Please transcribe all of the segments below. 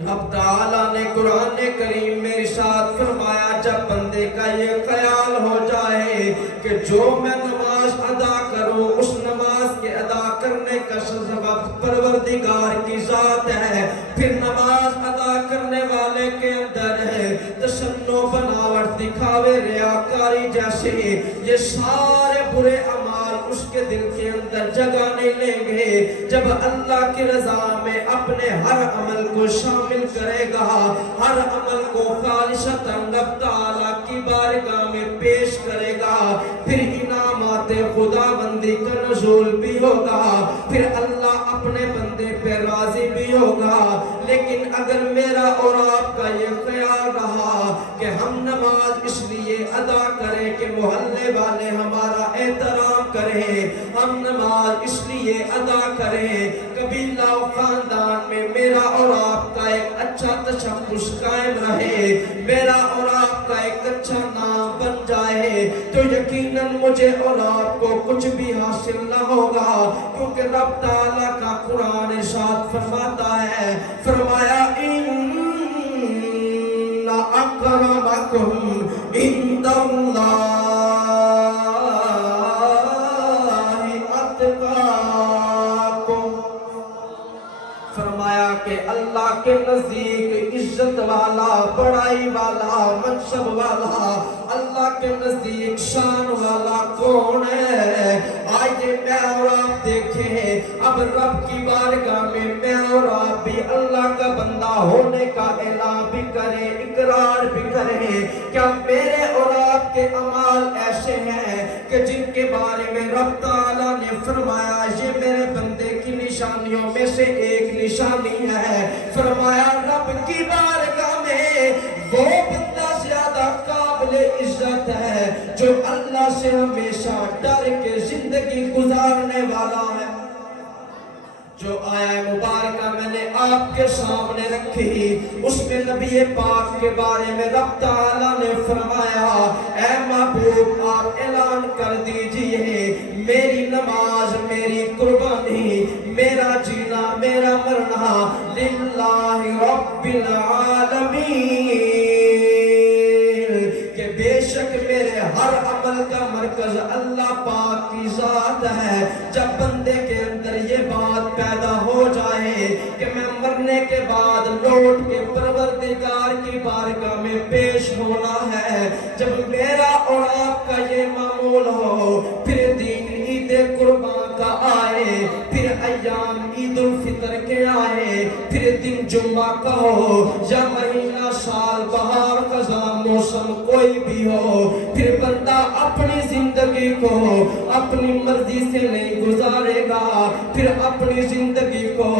رب تعالیٰ نے قرآن کریم میں ارشاد فرمایا جب بندے کا یہ خیال ہو جائے کہ جو میں نماز ادا کروں اس نماز کے ادا کرنے کا سبب پروردگار کی ذات ہے، پھر نماز ادا کرنے والے کے اندر ہے تشنع، بناوٹ، دکھاوے، ریاکاری جیسے یہ سارے برے اعمال اس کے دل کے اندر جگہ نہیں لیں گے، جب اللہ کی رضا میں اپنے ہر عمل کو شامل کرے گا، ہر عمل کو خالصتاً رب تعالیٰ کی بارگاہ میں پیش کرے گا، پھر انعامات خدا بندی کا نزول بھی ہوگا، پھر اللہ اپنے بندے پہ راضی بھی ہوگا۔ لیکن اگر میرا اور آپ کا یہ خیال رہا کہ ہم نماز اس لیے ادا کریں کہ محلے والے ہمارا احترام کریں، ہم نماز اس لیے ادا کریں قبیلہ و خاندان میں میرا اور آپ کا ایک اچھا تشخص قائم رہے، میرا اور آپ کا ایک اچھا نام بن جائے، تو یقیناً مجھے اور آپ کو کچھ بھی حاصل نہ ہوگا، کیونکہ رب تعالیٰ کا قرآن ارشاد فرماتا ہے، فرمایا ان اکرمکم عند اللہ فرمایا کہ اللہ کے نزدیک عزت والا، بڑائی والا، منصب والا، اللہ کے نزدیک شان والا کون ہے؟ آئیے میں اور آپ دیکھیں، اب رب کی بارگاہ میں اور آپ بھی اللہ کا بندہ ہونے کا اعلان بھی کریں، اقرار بھی کریں۔ کیا میرے اور آپ کے اعمال ایسے ہیں کہ جن کے بارے میں رب تعالیٰ نے فرمایا یہ میرے بندے کی نشانیوں میں سے ایک نشانی ہے، فرمایا رب کی بارگاہ میں وہ بندہ زیادہ قابل عزت ہے جو اللہ سے ہمیشہ ڈر کے زندگی گزارنے والا ہے۔ جو آیہ مبارکہ میں نے آپ کے سامنے رکھی اس میں نبی پاک کے بارے میں رب تعالیٰ نے فرمایا اے محبوب آپ اعلان کر دیجئے میری نماز، میری قربانی، میرا جینا، میرا مرنا للہ رب العالمین، کہ بے شک میرے ہر عمل کا مرکز اللہ پاک کی ذات ہے۔ جب بندے کے اندر یہ بات پیدا ہو جائے کہ میں مرنے کے بعد لوٹ کے پروردگار کی بارگاہ میں پیش ہونا ہے، جب میرا اور آپ کا یہ معمول ہو، پھر دین عید قربان کا آئے، پھر ایام عید الفطر کے آئے، پھر دن جمعہ کا ہو یا مہینہ، سال، بہار، خزاں، موسم کوئی بھی ہو، پھر بندہ اپنی زندگی کو اپنی مرضی سے نہیں گزارے گا، پھر اپنی زندگی کو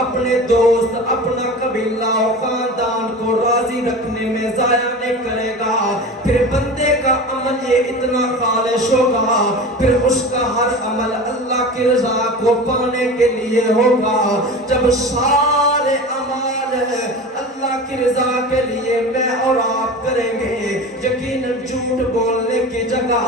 اپنے دوست، اپنا قبیلہ و خاندان کو راضی رکھنے میں ضائع نہیں کرے گا، پھر بندے کا عمل یہ اتنا خالص ہوگا، پھر اس کا ہر عمل اللہ کی رضا کو پانے کے لیے ہوگا۔ جب سارے اعمال اللہ کی رضا کے لیے میں اور آپ کریں گے، یقیناً جھوٹ بولنے کی جگہ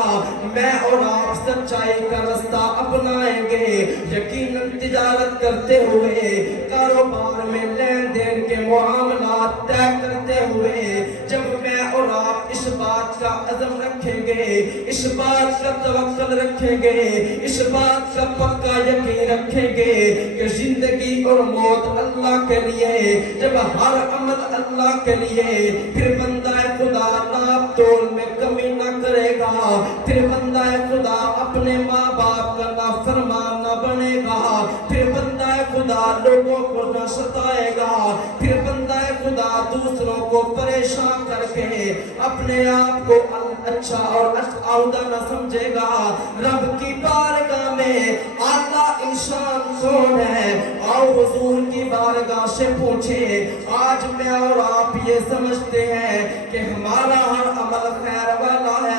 میں اور آپ سچائی کا رستہ اپنائیں گے، یقیناً تجارت کرتے ہوئے، کاروبار میں لین دین کے معاملات طے کرتے ہوئے جب میں اور آپ اس بات کا عزم رکھیں گے، اس بات کا توکل رکھیں گے، اس بات کا پکا یقین رکھیں گے کہ زندگی اور موت اللہ کے لیے، جب ہر عمل اللہ کے لیے، پھر بندہ خدا ناپ تول میں کمی نہ کرے گا، پھر بندہ خدا اپنے ماں باپ کا نافرمان نہ بنے گا، پھر بندہ خدا لوگوں کو نہ ستائے گا، پھر بندہ خدا دوسروں کو پریشان کر کے اپنے آپ کو اچھا اور عہدہ نہ سمجھے گا۔ رب کی بارگاہ میں اعلیٰ انسان کون ہے؟ آؤ حضور کی بارگاہ سے پوچھیں۔ آج میں اور آپ یہ سمجھتے ہیں کہ ہمارا ہر عمل خیر والا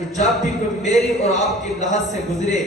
تو جب بھی کوئی میری اور آپ کی لحظ سے گزرے،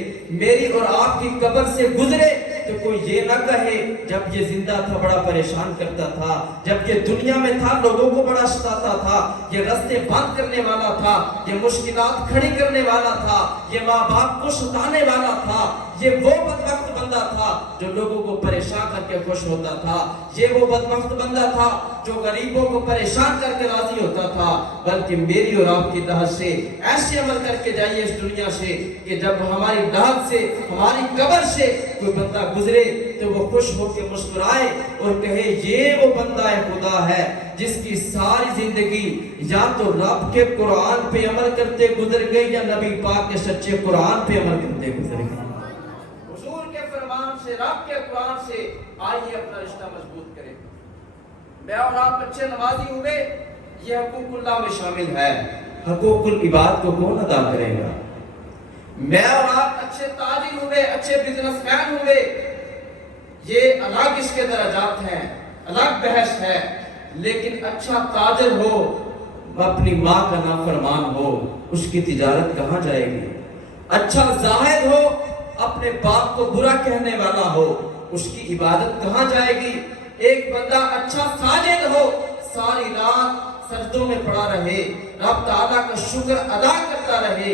میری اور آپ کی قبر سے گزرے، تو کوئی یہ نہ کہے جب یہ زندہ تھا بڑا پریشان کرتا تھا، جب یہ دنیا میں تھا لوگوں کو بڑا ستاتا تھا، یہ راستے بند کرنے والا تھا، یہ مشکلات کھڑی کرنے والا تھا، یہ ماں باپ کو ستانے والا تھا، یہ وہ بدبخت بندہ تھا جو لوگوں کو پریشان کر کے خوش ہوتا تھا، یہ وہ بدبخت بندہ تھا جو غریبوں کو پریشان کر کے راضی ہوتا تھا۔ بلکہ میری اور آپ کی لحاظ سے ایسے عمل کر کے جائیے اس دنیا سے کہ جب ہماری لحاظ سے، ہماری قبر سے کوئی بندہ گزرے تو وہ خوش ہو کے مسکرائے اور کہے یہ وہ بندہ خدا ہے جس کی ساری زندگی یا تو رب کے قرآن پہ عمل کرتے گزر گئی یا نبی پاک کے سچے قرآن پہ عمل کرتے گزر گئی۔ حضور کے فرمان سے، رب کے قرآن سے آئیے اپنا رشتہ مضبوط کریں۔ میں اور آپ اچھے نمازی ہوئے، یہ حقوق اللہ میں شامل ہے، حقوق العباد کو کون ادا کرے گا؟ میں اور آپ اچھے تاجر ہوئے، اچھے بزنس مین ہوئے، یہ الگ اس کے درجات ہیں، الگ بحث ہے، لیکن اچھا تاجر ہو، اپنی ماں کا نافرمان ہو، اس کی تجارت کہاں جائے گی؟ اچھا زاہد ہو، اپنے باپ کو برا کہنے والا ہو، اس کی عبادت کہاں جائے گی؟ ایک بندہ اچھا ساجد ہو، ساری رات سجدوں میں پڑا رہے، رب تعالیٰ کا شکر ادا کرتا رہے،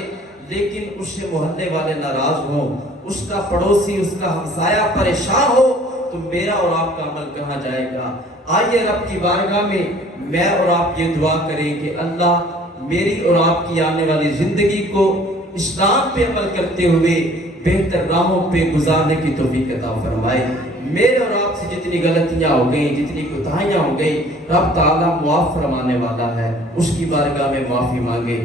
لیکن اس سے محلے والے ناراض ہوں، اس کا پڑوسی، اس کا ہمسایہ پریشان ہو، تو میرا اور آپ کا عمل کہاں جائے گا؟ آئیے رب کی بارگاہ میں اور آپ یہ دعا کریں کہ اللہ میری اور آپ کی آنے والی زندگی کو اسلام پہ عمل کرتے ہوئے بہتر راہوں پہ گزارنے کی توفیق عطا فرمائے۔ میرے اور آپ سے جتنی غلطیاں ہو گئیں، جتنی کوتاہیاں ہو گئیں، رب تعالیٰ معاف فرمانے والا ہے، اس کی بارگاہ میں معافی مانگے۔